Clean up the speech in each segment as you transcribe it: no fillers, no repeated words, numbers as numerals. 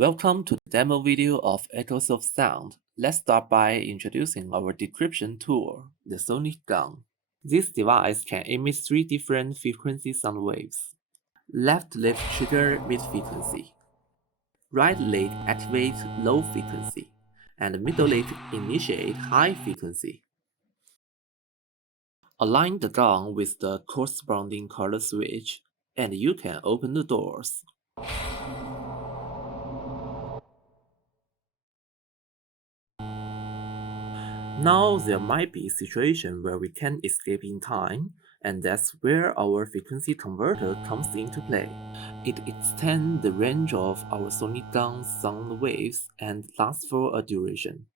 Welcome to the demo video of Echoes of Sound. Let's start by introducing our decryption tool, the sonic gun. This device can emit three different frequency sound waves. Left lid trigger mid-frequency. Right lid activate low frequency. And middle lid initiate high frequency. Align the gun with the corresponding color switch, and you can open the doors. Now there might be a situation where we can't escape in time, and that's where our frequency converter comes into play. It extends the range of our sonic gun sound waves and lasts for a duration.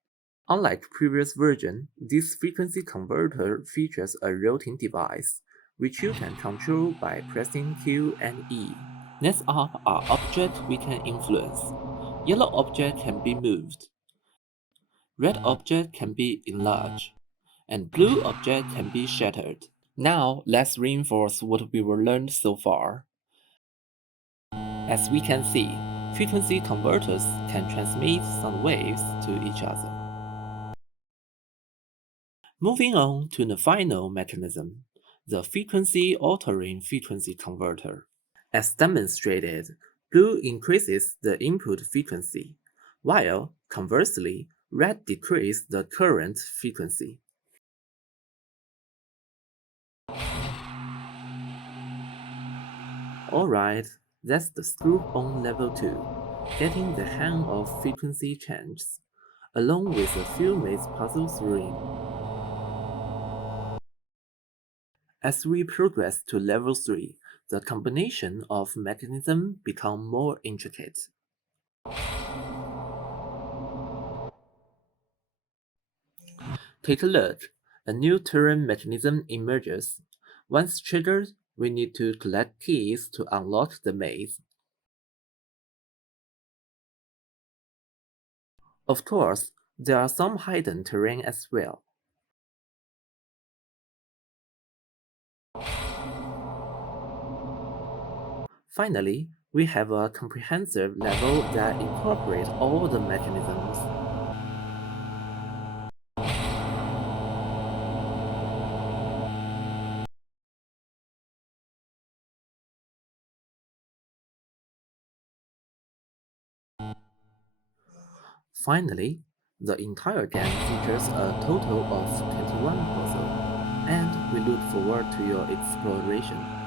Unlike previous version, this frequency converter features a rotating device, which you can control by pressing Q and E. Next up are objects we can influence. Yellow object can be moved. Red object can be enlarged, and blue object can be shattered. Now let's reinforce what we were learned so far. As we can see, frequency converters can transmit sound waves to each other. Moving on to the final mechanism, the frequency-altering frequency converter. As demonstrated, blue increases the input frequency, while, conversely, red decreases the current frequency. Alright, that's the scoop on level 2, getting the hang of frequency changes, along with a few maze puzzles through. As we progress to level 3, the combination of mechanisms become more intricate. Take a look. A new turn mechanism emerges. Once triggered, we need to collect keys to unlock the maze. Of course, there are some hidden terrain as well. Finally, we have a comprehensive level that incorporates all the mechanisms. Finally, the entire game features a total of 21 puzzles, and we look forward to your exploration.